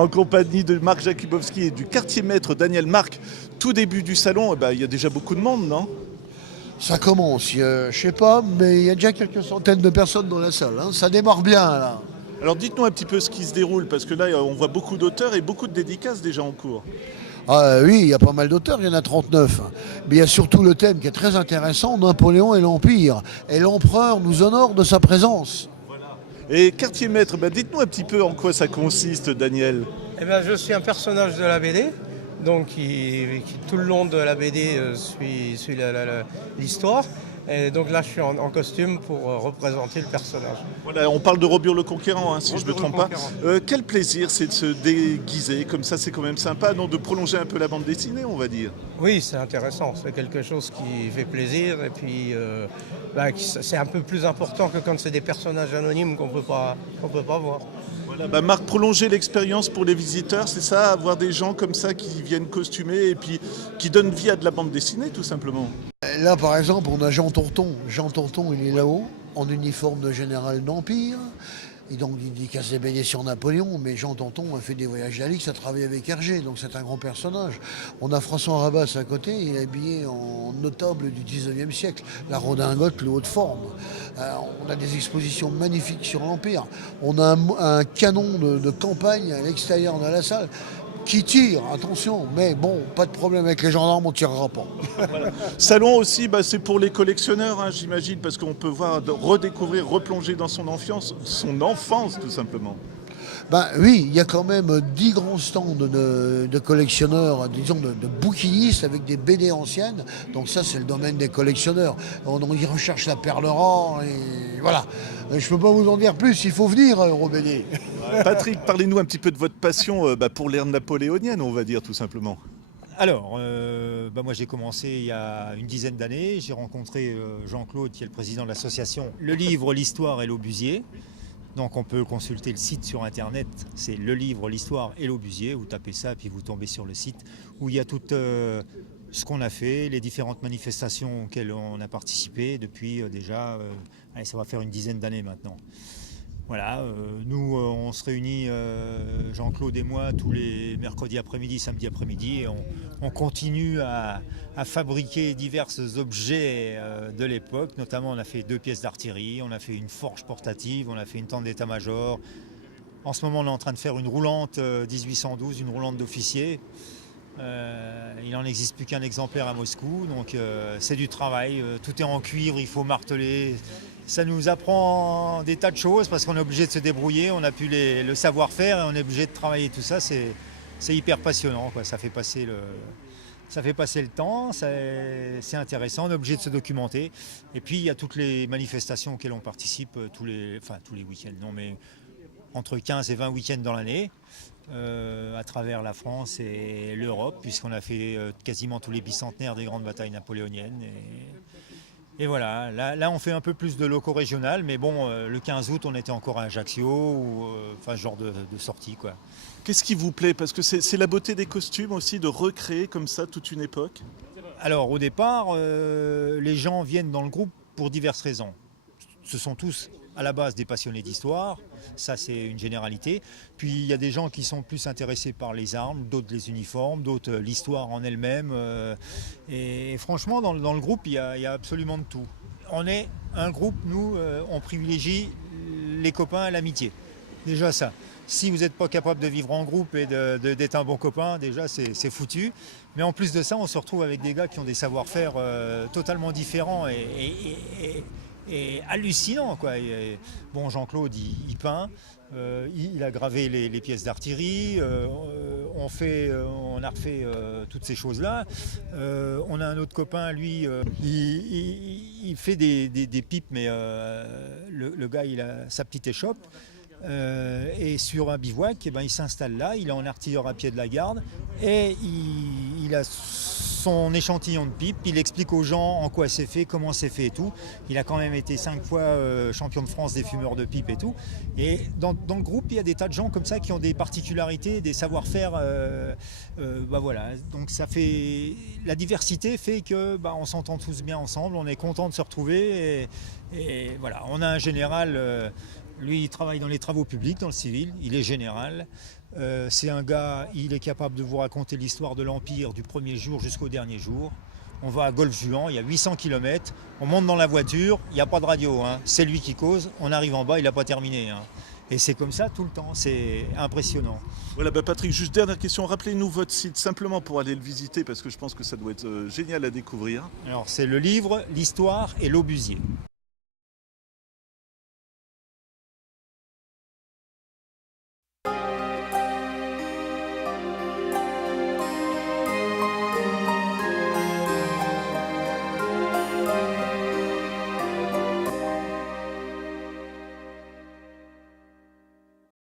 en compagnie de Marc Jakubowski et du quartier maître Daniel Marc. Tout début du salon, il y a déjà beaucoup de monde, non? Ça commence, je sais pas, mais il y a déjà quelques centaines de personnes dans la salle, hein. Ça démarre bien là. Alors dites-nous un petit peu ce qui se déroule, parce que là on voit beaucoup d'auteurs et beaucoup de dédicaces déjà en cours. Ah oui, il y a pas mal d'auteurs, il y en a 39. Mais il y a surtout le thème qui est très intéressant, Napoléon et l'Empire. Et l'empereur nous honore de sa présence. Et quartier maître, dites-nous un petit peu en quoi ça consiste, Daniel. Eh bien, je suis un personnage de la BD, donc qui tout le long de la BD suit l'histoire. Et donc là, je suis en costume pour représenter le personnage. Voilà, on parle de Robur le Conquérant, si je ne me trompe pas. Conquérant. Quel plaisir c'est de se déguiser comme ça, c'est quand même sympa, non, de prolonger un peu la bande dessinée, on va dire. Oui, c'est intéressant, c'est quelque chose qui fait plaisir et puis c'est un peu plus important que quand c'est des personnages anonymes qu'on peut pas voir. Voilà, Marc, prolonger l'expérience pour les visiteurs, c'est ça, avoir des gens comme ça qui viennent costumés et puis qui donnent vie à de la bande dessinée, tout simplement. Là, par exemple, on a Jean Tourton. Jean Tourton, il est là-haut, en uniforme de général d'Empire. Et donc, il dit qu'il s'est baigné sur Napoléon, mais Jean Tourton a fait des voyages d'Alix, a travaillé avec Hergé, donc c'est un grand personnage. On a François Rabas à côté, il est habillé en notable du 19e siècle, la redingote, le haut de forme. On a des expositions magnifiques sur l'Empire. On a un canon de campagne à l'extérieur de la salle qui tire, attention, mais bon, pas de problème avec les gendarmes, on ne tirera pas. Voilà. Salon aussi, c'est pour les collectionneurs, j'imagine, parce qu'on peut voir, redécouvrir, replonger dans son enfance, tout simplement. Oui, il y a quand même 10 grands stands de collectionneurs, disons de bouquinistes avec des BD anciennes. Donc ça, c'est le domaine des collectionneurs. On y recherche la perle rare et voilà. Je ne peux pas vous en dire plus, il faut venir à EuroBD. Patrick, parlez-nous un petit peu de votre passion pour l'ère napoléonienne, on va dire, tout simplement. Alors, moi j'ai commencé il y a une dizaine d'années. J'ai rencontré Jean-Claude, qui est le président de l'association Le Livre, l'Histoire et l'Aubusier. Donc on peut consulter le site sur internet, c'est Le Livre, l'Histoire et l'Aubusier. Vous tapez ça et puis vous tombez sur le site où il y a tout ce qu'on a fait, les différentes manifestations auxquelles on a participé depuis déjà, ça va faire une dizaine d'années maintenant. Voilà, nous on se réunit, Jean-Claude et moi, tous les mercredis après-midi, samedi après-midi, et on continue à fabriquer divers objets de l'époque. Notamment, on a fait 2 pièces d'artillerie, on a fait une forge portative, on a fait une tente d'état-major. En ce moment, on est en train de faire une roulante 1812, une roulante d'officier. Il n'en existe plus qu'un exemplaire à Moscou, donc c'est du travail, tout est en cuivre, il faut marteler. Ça nous apprend des tas de choses parce qu'on est obligé de se débrouiller, on n'a plus le savoir-faire et on est obligé de travailler tout ça. C'est hyper passionnant, quoi. Ça fait passer le temps, c'est intéressant, on est obligé de se documenter. Et puis il y a toutes les manifestations auxquelles on participe tous les week-ends, non mais entre 15 et 20 week-ends dans l'année. À travers la France et l'Europe, puisqu'on a fait quasiment tous les bicentenaires des grandes batailles napoléoniennes. Et voilà, là on fait un peu plus de loco-régional, mais bon, le 15 août on était encore à Ajaccio, ou ce genre de sortie, quoi. Qu'est-ce qui vous plaît? Parce que c'est la beauté des costumes aussi, de recréer comme ça toute une époque. Alors au départ, les gens viennent dans le groupe pour diverses raisons. Ce sont tous à la base des passionnés d'histoire, ça c'est une généralité. Puis il y a des gens qui sont plus intéressés par les armes, d'autres les uniformes, d'autres l'histoire en elle-même. Et franchement, dans le groupe, il y a absolument de tout. On est un groupe, nous, on privilégie les copains et l'amitié. Déjà ça. Si vous n'êtes pas capable de vivre en groupe et d'être un bon copain, déjà c'est foutu. Mais en plus de ça, on se retrouve avec des gars qui ont des savoir-faire totalement différents et hallucinant, quoi. Bon, Jean-Claude, il peint, il a gravé les pièces d'artillerie, on a refait toutes ces choses-là. On a un autre copain, lui, il fait des pipes, mais le gars, il a sa petite échoppe. Et sur un bivouac, il s'installe là, il est en artilleur à pied de la garde et il a son échantillon de pipe, il explique aux gens en quoi c'est fait, comment c'est fait et tout. Il a quand même été 5 fois champion de France des fumeurs de pipe et tout. Et dans le groupe, il y a des tas de gens comme ça qui ont des particularités, des savoir-faire. Voilà. Donc ça fait... La diversité fait que on s'entend tous bien ensemble, on est content de se retrouver et voilà. On a un général... Lui, il travaille dans les travaux publics, dans le civil, il est général. C'est un gars, il est capable de vous raconter l'histoire de l'Empire du premier jour jusqu'au dernier jour. On va à Golfe-Juan, il y a 800 km, on monte dans la voiture, il n'y a pas de radio, hein. C'est lui qui cause, on arrive en bas, il n'a pas terminé. Hein. Et c'est comme ça tout le temps, c'est impressionnant. Voilà, Patrick, juste dernière question. Rappelez-nous votre site simplement pour aller le visiter parce que je pense que ça doit être génial à découvrir. Alors c'est le livre, l'histoire et l'obusier.